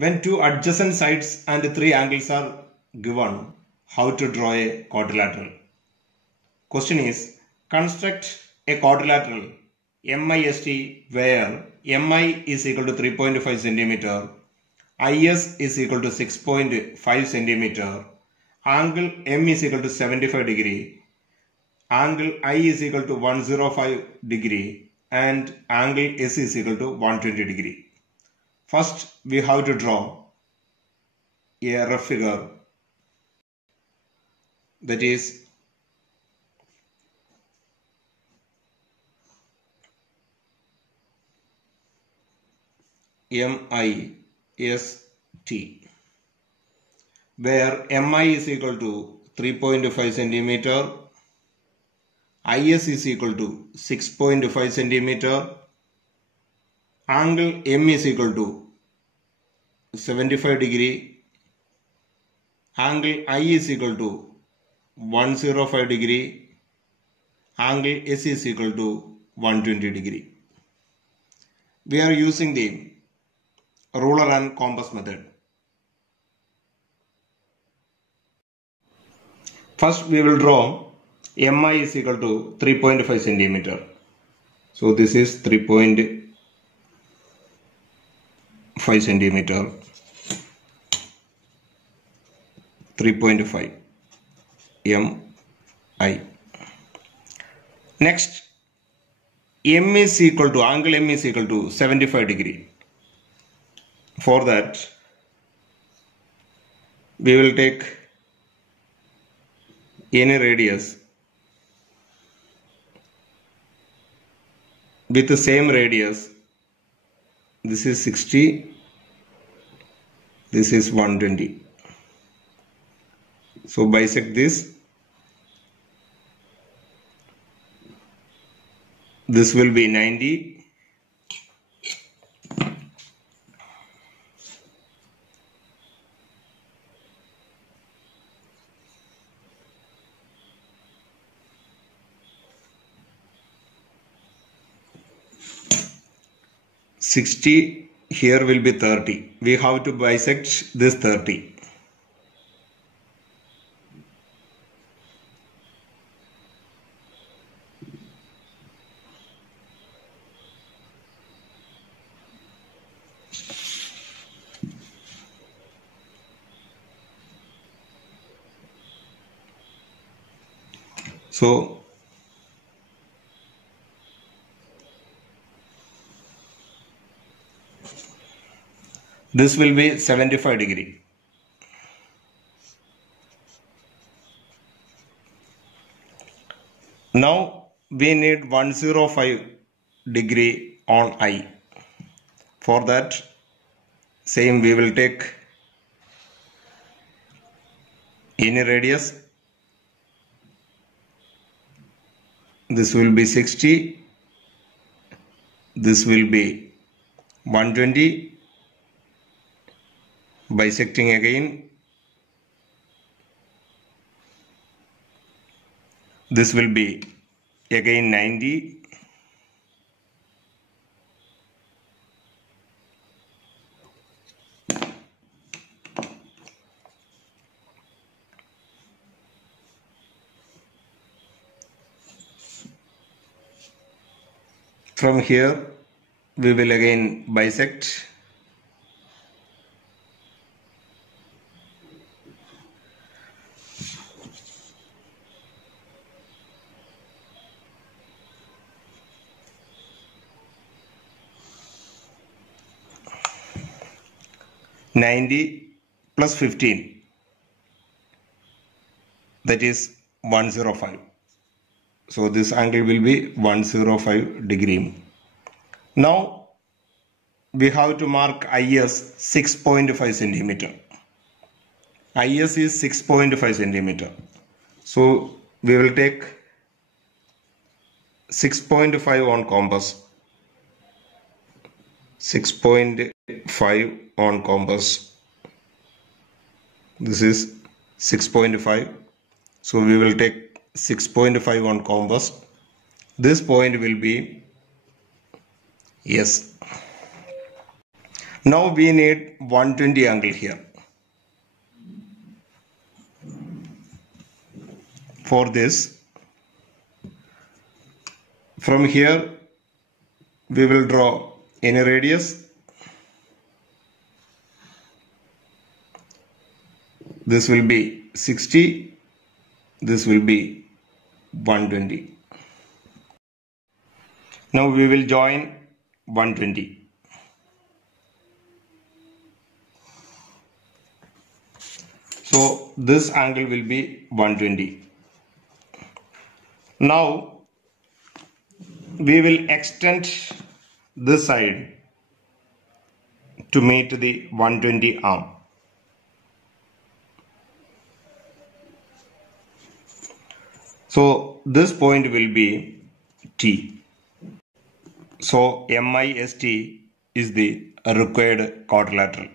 When two adjacent sides and three angles are given, how to draw a quadrilateral? Question is, construct a quadrilateral MIST where MI is equal to 3.5 centimeter, IS is equal to 6.5 centimeter, angle M is equal to 75 degree, angle I is equal to 105 degree, and angle S is equal to 120 degree. First, we have to draw a rough figure, that is MIST, where MI is equal to 3.5 centimeter, IS is equal to 6.5 centimeter, angle M is equal to 75 degree, angle I is equal to 105 degree, angle S is equal to 120 degree. We are using the ruler and compass method. First we will draw MI is equal to 3.5 centimeter. So this is 3.5 centimeter. 3.5 MI. Next, M is equal to, angle M is equal to 75 degree. For that, we will take any radius with the same radius. This is 60, this is 120. So bisect this. This will be 90. Here will be 30. We have to bisect this 30. So this will be 75 degree. Now we need 105 degree on I. For that, same we will take any radius. This will be 60. This will be 120. Bisecting again. This will be again 90. From here we will again bisect. +90 plus 15, that is 105. So this angle will be 105 degree. Now we have to mark IS 6.5 centimeter. IS is 6.5 centimeter. So we will take 6.5 on compass. 6.5 on compass. This is 6.5. So we will take 6.5 on compass. This point will be S. Now we need 120 angle here. For this, from here we will draw any radius. This will be 60, this will be 120. Now we will join 120. So this angle will be 120. Now we will extend this side to meet the 120 arm. So this point will be T. So MIST is the required quadrilateral.